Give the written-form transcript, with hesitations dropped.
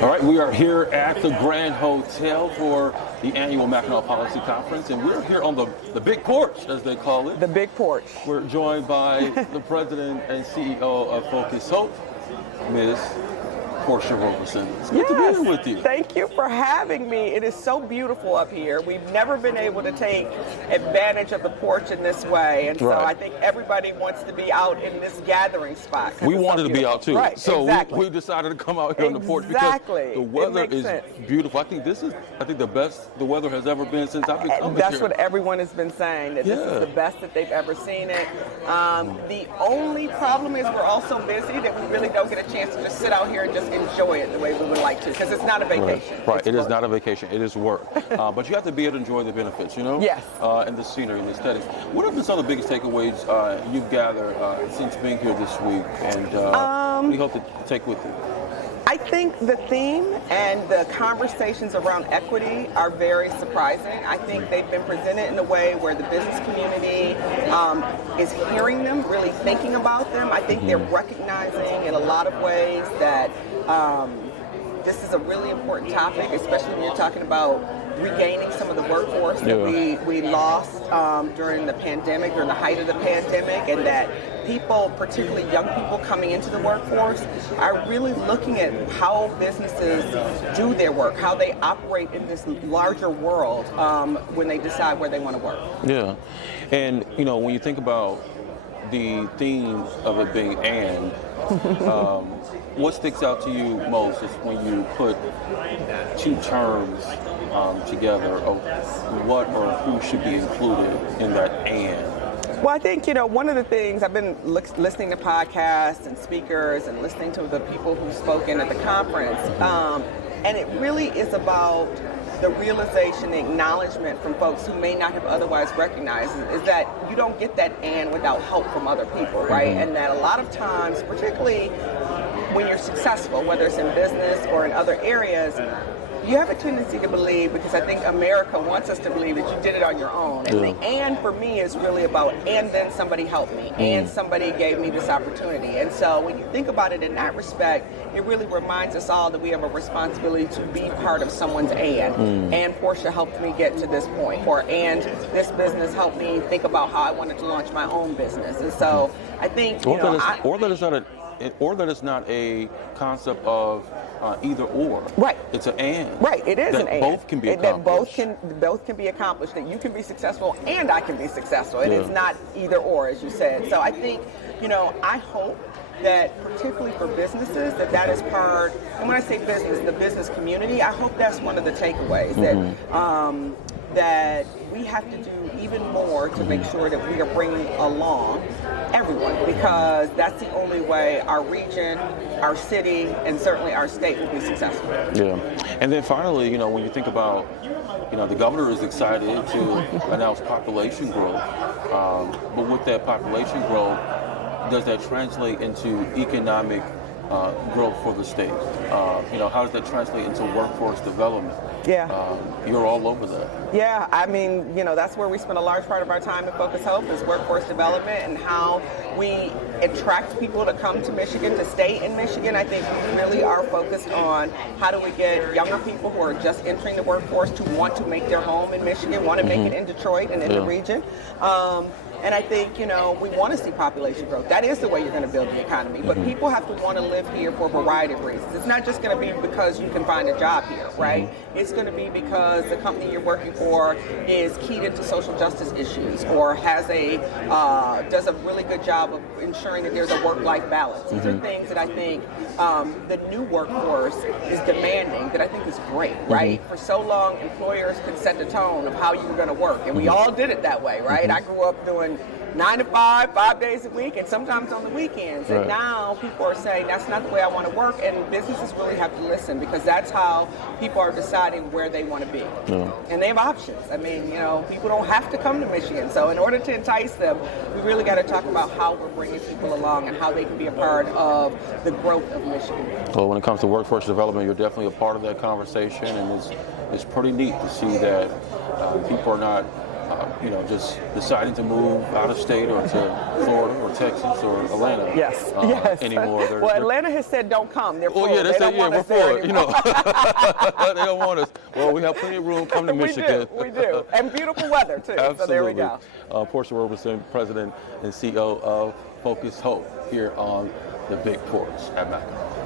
All right, we are here at the Grand Hotel for the annual Mackinac Policy Conference, and we're here on the big porch, as they call it. The big porch. We're joined by the president and CEO of Focus Hope, Ms. Portia Roberson. It's good to be here with you. Thank you for having me. It is so beautiful up here. We've never been able to take advantage of the porch in this way, and so I think everybody wants to be out in this gathering spot. We wanted to be out too, right, so exactly. we decided to come out here on the porch because the weather is beautiful. I think the best the weather has ever been since I've been coming here. That's what everyone has been saying, that this is the best that they've ever seen it. The only problem is we're all so busy that we really don't get a chance to just sit out here and just enjoy it the way we would like to, because it's not a vacation. Right. It is not a vacation. It is work. But you have to be able to enjoy the benefits, you know? Yes. And the scenery and the aesthetics. What have been some of the biggest takeaways you've gathered since being here this week, and we hope to take with you? I think the theme and the conversations around equity are very surprising. I think they've been presented in a way where the business community is hearing them, really thinking about them. I think they're recognizing in a lot of ways that this is a really important topic, especially when you're talking about regaining some of the workforce that we lost during the pandemic, during the height of the pandemic, and that people, particularly young people coming into the workforce, are really looking at how businesses do their work, how they operate in this larger world when they decide where they want to work. Yeah, and you know, when you think about the theme of it being "and," what sticks out to you most is when you put two terms together of what or who should be included in that "and." Well, I think, one of the things, I've been listening to podcasts and speakers and listening to the people who've spoken at the conference, and it really is about the realization, the acknowledgement from folks who may not have otherwise recognized is that you don't get that "and" without help from other people, right? And that a lot of times, particularly when you're successful, whether it's in business or in other areas, you have a tendency to believe, because I think America wants us to believe, that you did it on your own. And the "and" for me is really about, and then somebody helped me, and somebody gave me this opportunity. And so when you think about it in that respect, it really reminds us all that we have a responsibility to be part of someone's "and." And Portia helped me get to this point, or and this business helped me think about how I wanted to launch my own business. And so I think, or that it's not a concept of either or. Right. It's an "and." Right. It is an "and." Both can be accomplished. That both can be accomplished. That you can be successful and I can be successful. And it's not either or, as you said. So I think, I hope that particularly for businesses, that is part, and when I say business, the business community, I hope that's one of the takeaways, that we have to do even more to make sure that we are bringing along everyone, because that's the only way our region, our city, and certainly our state will be successful. Yeah. And then finally, when you think about, the governor is excited to announce population growth, but with that population growth, does that translate into economic growth for the state? How does that translate into workforce development? You're all over that. Yeah, I mean, that's where we spend a large part of our time at Focus Hope, is workforce development and how we attract people to come to Michigan, to stay in Michigan. I think we really are focused on how do we get younger people who are just entering the workforce to want to make their home in Michigan, want to make it in Detroit and in the region. And I think, we want to see population growth. That is the way you're going to build the economy. But people have to want to live here for a variety of reasons. It's not just going to be because you can find a job here, right? It's going to be because the company you're working for is keyed into social justice issues, or has does a really good job of ensuring that there's a work-life balance. These are things that I think the new workforce is demanding, that I think is great, right? For so long, employers could set the tone of how you were going to work, and we all did it that way, right? I grew up doing 9 to 5, 5 days a week, and sometimes on the weekends. And now people are saying that's not the way I want to work, and businesses really have to listen, because that's how people are deciding where they want to be. And they have options. I mean, people don't have to come to Michigan. So in order to entice them, we really got to talk about how we're bringing people along and how they can be a part of the growth of Michigan. Well, when it comes to workforce development, you're definitely a part of that conversation, and it's pretty neat to see that people are not just deciding to move out of state or to Florida or Texas or Atlanta. Yes. Anymore. Well, Atlanta has said don't come. They're full. Well, yeah, they don't want we're us there full. You know, they don't want us. Well, we have plenty of room. Come to Michigan. We do, and beautiful weather too. Absolutely. So there we go. Portia Roberson, President and CEO of Focus Hope, here on the Big Porch at Mackinac.